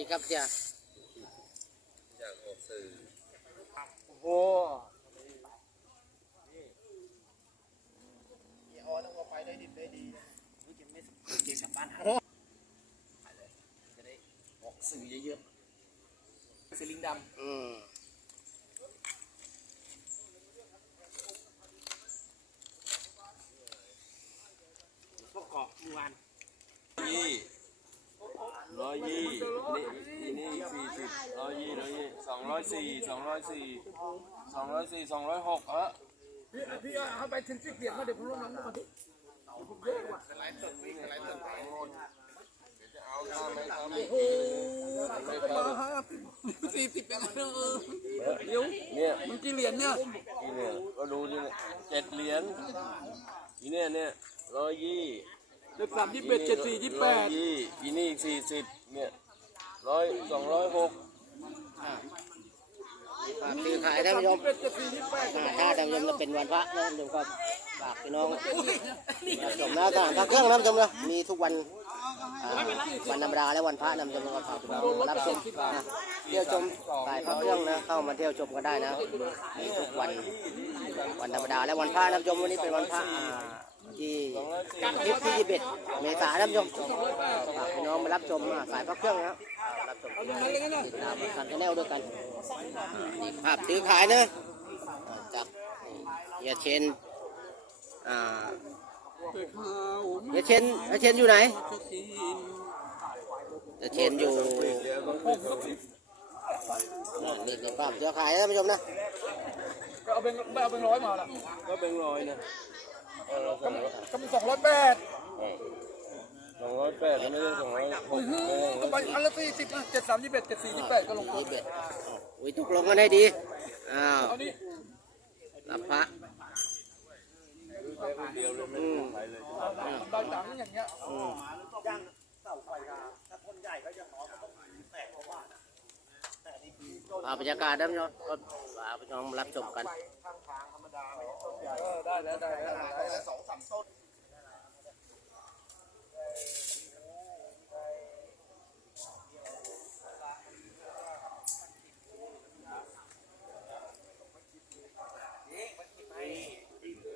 ดีครับเสียอยากออกสื่อโอ้โหีออต้องเอาไปได้ดิบได้ดีนี่จะไม่เกี่ยวกับบ้านหาจะได้ออกสื่อเยอะๆสลิงดๆอืมำพวกเกาะเมื่อวาน อยยี่นี่นี่สี่สิบร้อยยี่ร้อยยี่สองร้อยสี่สองร้อยสี่สองร้อยสี่สองร้อยหกเออพี่พี่เอาไปถึงสิบเปียกมาเดี๋ยวผมลงน้ำมาดิจะเอาข้ามไหมครับโอ้สี่สิบเป็นเออเดี๋ยวเนี่ยมันกี่เหรียญเนี่ยอีเนี่ยก็ดูดิเนี่ยเจ็ดเหรียญอีเนี่ยเนี่ยร้อยยี่ เด็กสามยี่สิบเอ็ดเจ็ดสี่ยี่สิบแปดยี่อีนี่สี่สิบเนี่ยร้อยสองร้อยหกฝากซื้อขายท่านผู้ชมเจ็ดสี่ยี่สิบแปดอ่าถ้าท่านผู้ชมจะเป็นวันพระนะท่านผู้ชมก็ฝากพี่น้องรับชมนะทหารพระเครื่องนะท่านผู้ชมนะมีทุกวันอ่าวันธรรมดาและวันพระนะท่านผู้ชมก็ฝากพี่น้องรับชมนะเที่ยวชมสายพระเครื่องนะเข้ามาเที่ยวชมกันได้นะมีทุกวันวันธรรมดาและวันพระนะท่านผู้ชมวันนี้เป็นวันพระอ่า ที่อาทิตย์ที่21เมษายนนะท่านผู้ชมฝากพี่น้องมารับชมอ่าสายพระเครื่องนะครับรับชมติดตามกันแนลด้วยกันภาพซื้อขายนะอ่าจากเฮียเชนอ่าเฮียเชนเฮียเชนอยู่ไหนเฮียเชนอยู่อ่านี่เป็นภาพซื้อขายนะท่านผู้ชมนะก็เอาเป็นเอาเป็นร้อยมาละก็เป็นร้อยนะ เออสองร้อยก็มีสองร้อยแปดสองร้อยแปดไม่ใช่สองร้อยหกก็ไปอันละสี่สิบนะเจ็ดสามยี่สิบเอ็ดเจ็ดสี่ยี่สิบแปดก็ลงยี่สิบเอ็ดอุ้ยตกลงกันให้ดี อ้าวเอานี่รับพระเดียวเลยไม่ขายเลยได้ตังค์อย่างเงี้ย เอาบรรยากาศด้ไหมน้องก็ฝากพี่น้องมารับชมกันเออได้แล้วได้แล้วได้แล้วสองสามต้น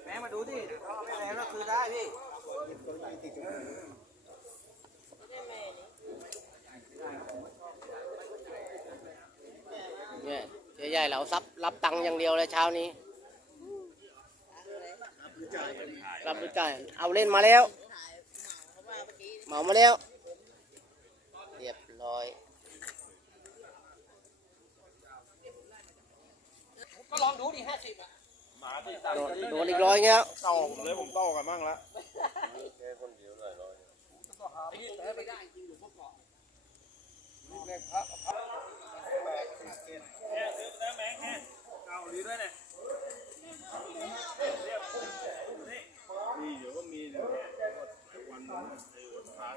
แม่มาดูดิเขาไม่แรงก็คือได้พี่ เนี่ยเจ๊ใหญ่เราซับรับตังค์อย่างเดียวเลยเช้านี้ รับรู้จ่ายเอาเล่นมาแล้วเหมามาแล้ว เรียบร้อยก็ลองดูดิห้าสิบอะโดนโดนอีกร้อยเงี้ยต่อเลยผมต่อกันบ้างละแค่คนเดียวหลายร้อยแต่ไม่ได้จริงอยู่พวกเกาะเรียกพระพระเก่าดีด้วยเนี่ย มีเดี๋ยวก็มีเดี๋ยววันนึงเออทาง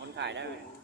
คนขาย ได้